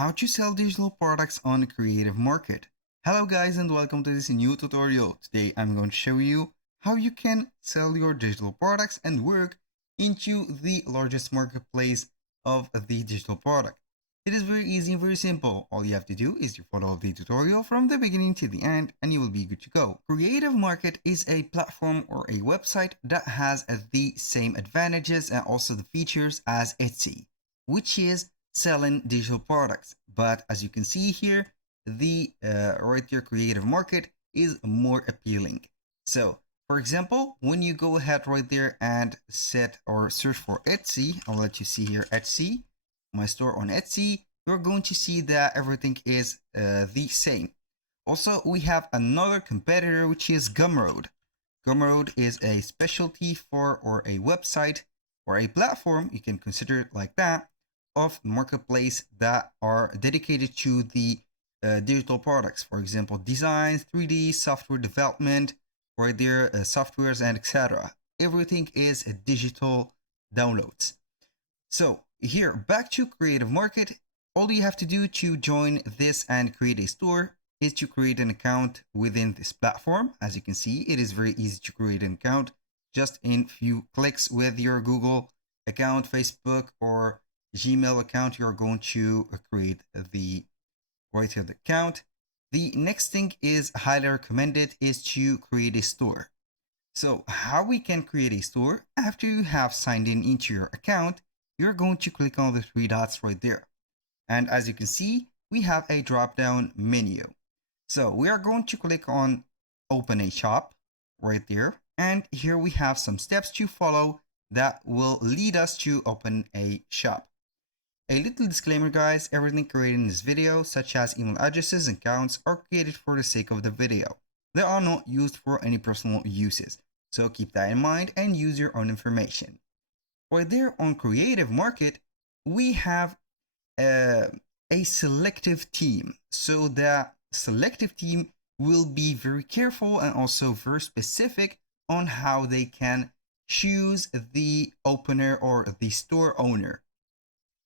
how to sell digital products on Creative Market. Hello guys and welcome to this new tutorial. Today I'm going to show you how you can sell your digital products and work into the largest marketplace of the digital product. It is very easy and very simple. All you have to do is to follow the tutorial from the beginning to the end and you will be good to go. Creative Market is a platform or a website that has the same advantages and also the features as Etsy, which is selling digital products. But as you can see here, the right here Creative Market is more appealing. So for example, when you go ahead right there and set or search for Etsy, I'll let you see here Etsy, my store on Etsy, you're going to see that everything is the same. Also, we have another competitor, which is Gumroad. Gumroad is a specialty for or a website or a platform, you can consider it like that, of marketplace that are dedicated to the digital products. For example, designs, 3D, software development, right there, softwares and etc. Everything is digital downloads. So here, back to Creative Market, all you have to do to join this and create a store is to create an account within this platform. As you can see, it is very easy to create an account just in few clicks with your Google account, Facebook, or Gmail account. You're going to create the right here the account. The next thing is highly recommended is to create a store. So how we can create a store? After you have signed in into your account, you're going to click on the three dots right there. And as you can see, we have a drop down menu. So we are going to click on open a shop right there. And here we have some steps to follow that will lead us to open a shop. A little disclaimer guys, everything created in this video, such as email addresses and accounts, are created for the sake of the video. They are not used for any personal uses. So keep that in mind and use your own information. Right there on Creative Market, we have a selective team. So that selective team will be very careful and also very specific on how they can choose the opener or the store owner.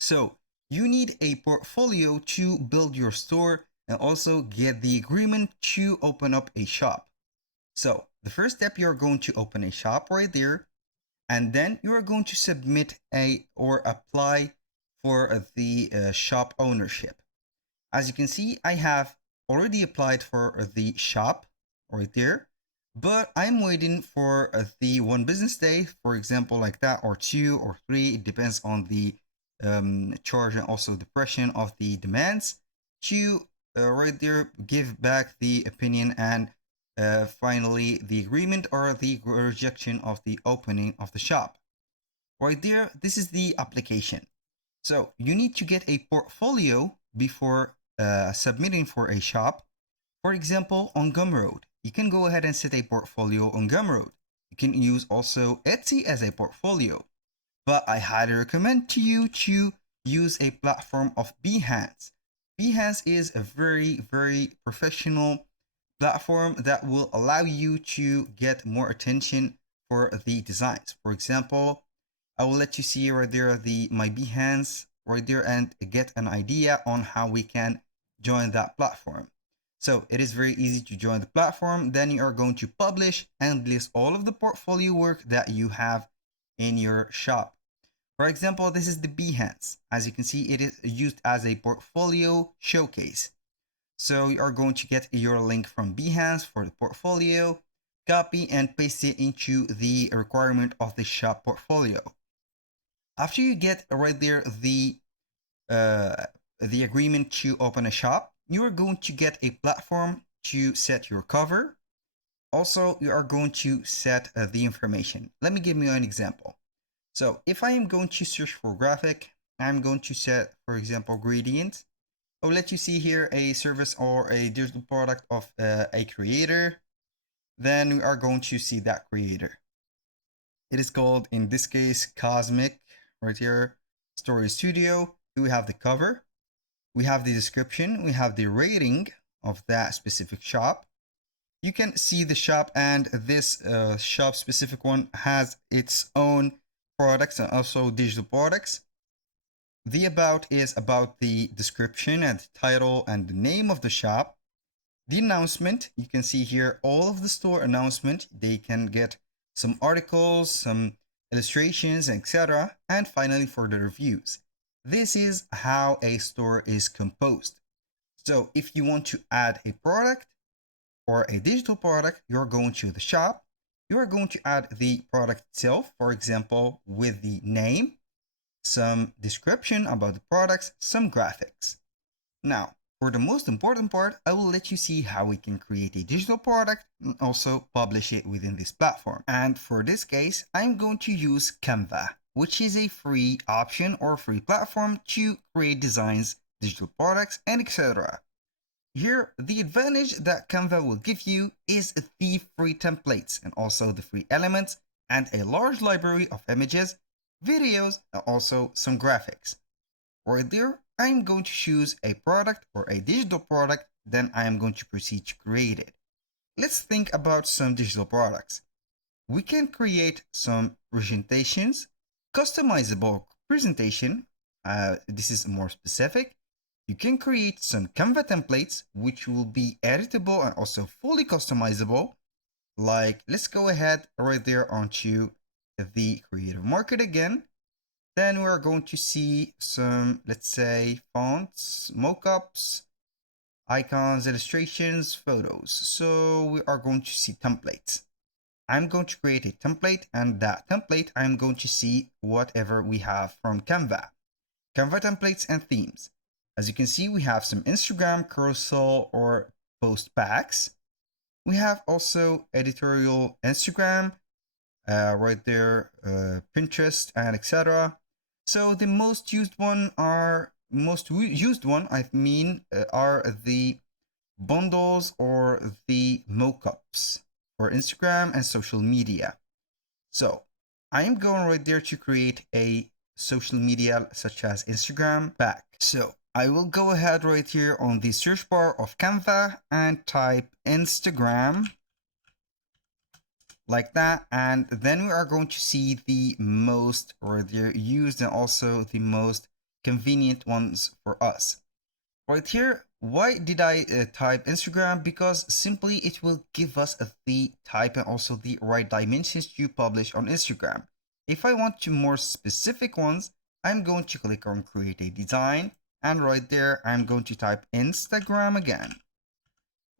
So you need a portfolio to build your store and also get the agreement to open up a shop. So the first step, you're going to open a shop right there, and then you are going to submit or apply for the shop ownership. As you can see, I have already applied for the shop right there, but I'm waiting for the 1 business day, for example, like that, or 2 or 3. It depends on the charge and also the pressure of the demands to right there give back the opinion and finally the agreement or the rejection of the opening of the shop. Right there, this is the application. So you need to get a portfolio before submitting for a shop. For example, on Gumroad, you can go ahead and set a portfolio on Gumroad. You can use also Etsy as a portfolio, but I highly recommend to you to use a platform of Behance. Behance is a very, very professional platform that will allow you to get more attention for the designs. For example, I will let you see right there my Behance right there and get an idea on how we can join that platform. So it is very easy to join the platform. Then you are going to publish and list all of the portfolio work that you have in your shop. For example, this is the Behance. As you can see, it is used as a portfolio showcase. So you are going to get your link from Behance for the portfolio, copy and paste it into the requirement of the shop portfolio. After you get right there the agreement to open a shop, you are going to get a platform to set your cover. Also, you are going to set the information. Let me give you an example. So if I am going to search for graphic, I'm going to set, for example, gradient. I'll let you see here a service or a digital product of a creator. Then we are going to see that creator. It is called, in this case, Cosmic, right here, Story Studio. We have the cover, we have the description, we have the rating of that specific shop. You can see the shop, and this shop specific one has its own products and also digital products. The about is about the description and title and the name of the shop. The announcement, you can see here all of the store announcement. They can get some articles, some illustrations, etc. And finally for the reviews. This is how a store is composed. So if you want to add a product or a digital product, you're going to the shop. You are going to add the product itself, for example, with the name, some description about the products, some graphics. Now, for the most important part, I will let you see how we can create a digital product and also publish it within this platform. And for this case, I'm going to use Canva, which is a free option or free platform to create designs, digital products, and etc. Here, the advantage that Canva will give you is the free templates and also the free elements and a large library of images, videos, and also some graphics. Right there, I'm going to choose a product or a digital product, then I am going to proceed to create it. Let's think about some digital products. We can create some presentations, customizable presentation. This is more specific. You can create some Canva templates, which will be editable and also fully customizable. Like, let's go ahead right there onto the Creative Market again. Then we're going to see some, let's say, fonts, mockups, icons, illustrations, photos. So we are going to see templates. I'm going to create a template, and that template, I'm going to see whatever we have from Canva. Canva templates and themes. As you can see, we have some Instagram, carousel, or post packs. We have also editorial Instagram, right there, Pinterest, and etc. So the most used one are are the bundles or the mockups for Instagram and social media. So I am going right there to create a social media such as Instagram pack. So I will go ahead right here on the search bar of Canva and type Instagram like that, and then we are going to see the most or the used and also the most convenient ones for us. Right here, why did I type Instagram? Because simply it will give us the type and also the right dimensions to publish on Instagram. If I want to more specific ones, I'm going to click on create a design, and right there I'm going to type Instagram again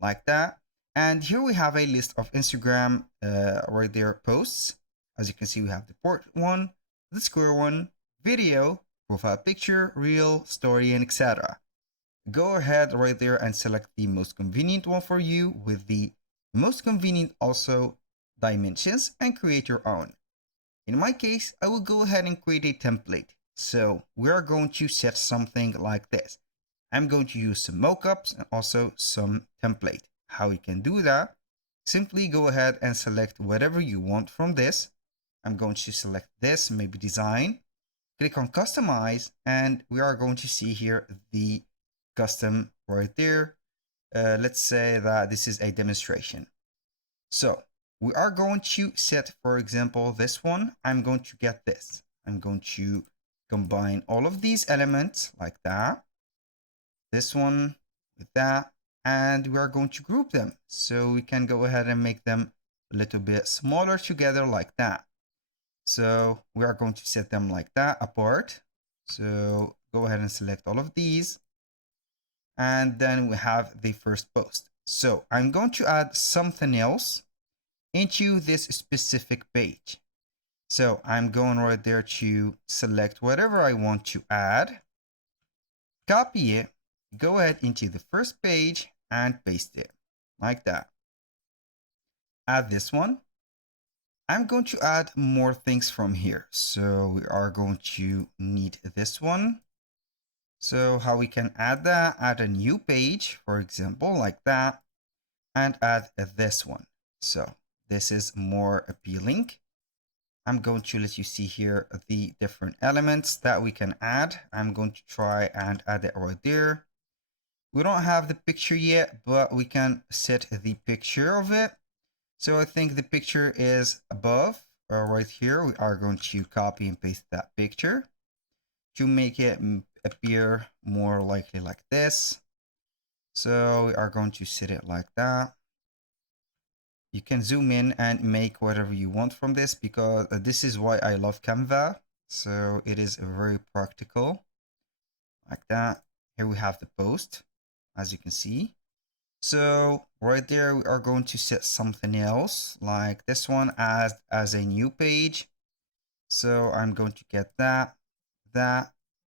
like that. And here we have a list of Instagram right there posts. As you can see, we have the port one, the square one, video, profile picture, reel, story, and etc. Go ahead right there and select the most convenient one for you with the most convenient also dimensions and create your own. In my case, I will go ahead and create a template. So we are going to set something like this. I'm going to use some mockups and also some template. How you can do that? Simply go ahead and select whatever you want from this. I'm going to select this, maybe design. Click on customize, and we are going to see here the custom right there. Let's say that this is a demonstration. So we are going to set, for example, this one. I'm going to get this. I'm going to combine all of these elements like that. This one with that, and we are going to group them. So we can go ahead and make them a little bit smaller together like that. So we are going to set them like that apart. So go ahead and select all of these. And then we have the first post. So I'm going to add something else into this specific page. So I'm going right there to select whatever I want to add, copy it, go ahead into the first page and paste it like that. Add this one. I'm going to add more things from here. So we are going to need this one. So how we can add that, add a new page, for example, like that, and add this one. So this is more appealing. I'm going to let you see here the different elements that we can add. I'm going to try and add it right there. We don't have the picture yet, but we can set the picture of it. So I think the picture is above right here. We are going to copy and paste that picture. to make it appear more likely like this. So we are going to set it like that. You can zoom in and make whatever you want from this, because this is why I love Canva. So it is very practical like that. Here we have the post, as you can see. So right there, we are going to set something else like this one as a new page. So I'm going to get that,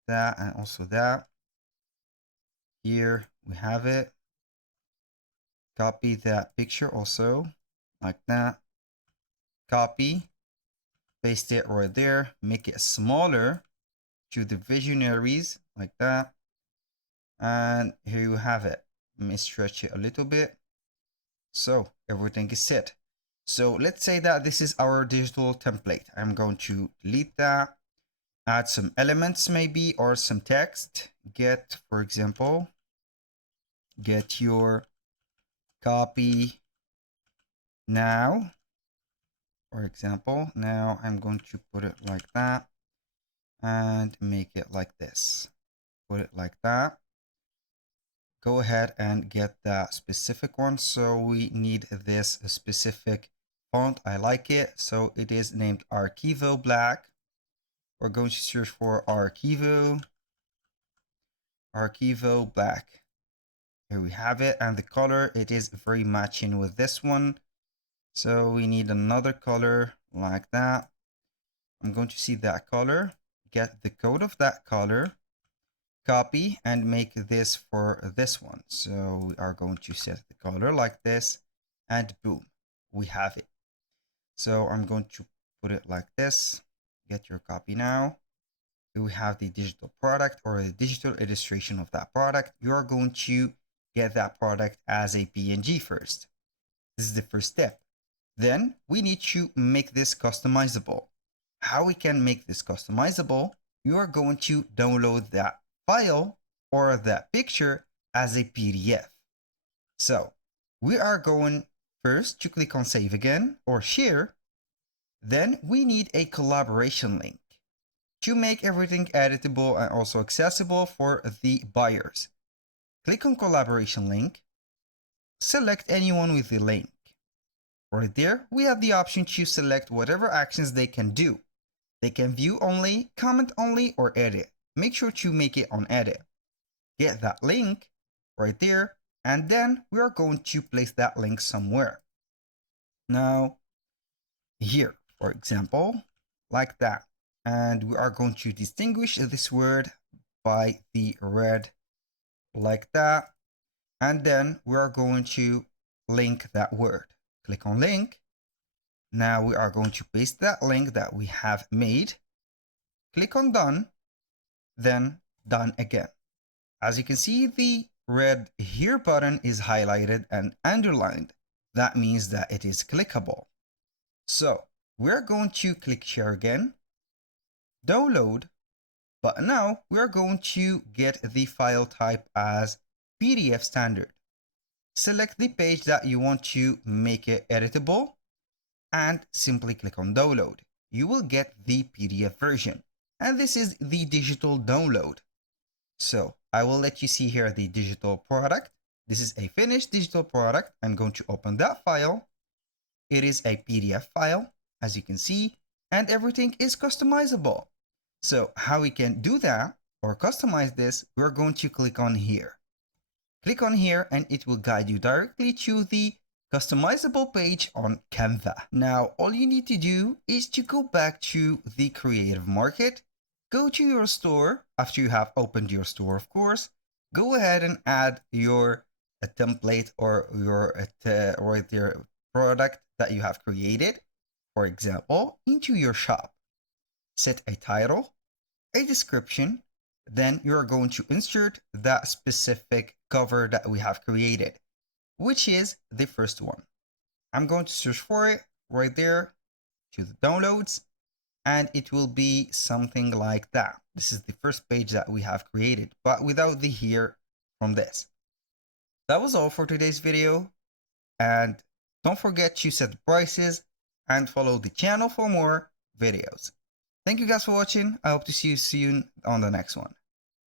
and also that. Here we have it. Copy that picture also like that. Copy, paste it right there, make it smaller to the visionaries like that. And here you have it. Let me stretch it a little bit. So everything is set. So let's say that this is our digital template. I'm going to delete that, add some elements maybe, or some text. Get, for example, get your copy now. For example, now I'm going to put it like that and make it like this. Put it like that. Go ahead and get that specific one. So we need this specific font. I like it. So it is named Arquivo Black. We're going to search for Arquivo Black. Here we have it. And the color, it is very matching with this one. So we need another color like that. I'm going to see that color, get the code of that color, copy, and make this for this one. So we are going to set the color like this, and boom, we have it. So I'm going to put it like this. Get your copy now. Here we have the digital product, or the digital illustration of that product. You are going to get that product as a PNG first. This is the first step. Then we need to make this customizable. How we can make this customizable? You are going to download that file or that picture as a PDF. So we are going first to click on save again or share. Then we need a collaboration link to make everything editable and also accessible for the buyers. Click on collaboration link, select anyone with the link. Right there, we have the option to select whatever actions they can do. They can view only, comment only, or edit. Make sure to make it on edit. Get that link right there, and then we are going to place that link somewhere. Now, here, for example, like that. And we are going to distinguish this word by the red like that. And then we are going to link that word. Click on link. Now we are going to paste that link that we have made. Click on done, then done again. As you can see, the red here button is highlighted and underlined. That means that it is clickable. So we're going to click share again, download, but now we're going to get the file type as PDF standard. Select the page that you want to make it editable and simply click on download. You will get the PDF version. And this is the digital download. So I will let you see here the digital product. This is a finished digital product. I'm going to open that file. It is a PDF file, as you can see, and everything is customizable. So how we can do that or customize this, we're going to click on here. Click on here and it will guide you directly to the customizable page on Canva. Now, all you need to do is to go back to the Creative Market, go to your store after you have opened your store, of course. Go ahead and add your template or your right there product that you have created, for example, into your shop. Set a title, a description, then you're going to insert that specific cover that we have created, which is the first one. I'm going to search for it right there to the downloads, and it will be something like that. This is the first page that we have created, but without the here from this. That was all for today's video, and don't forget to set the prices and follow the channel for more videos. Thank you guys for watching. I hope to see you soon on the next one.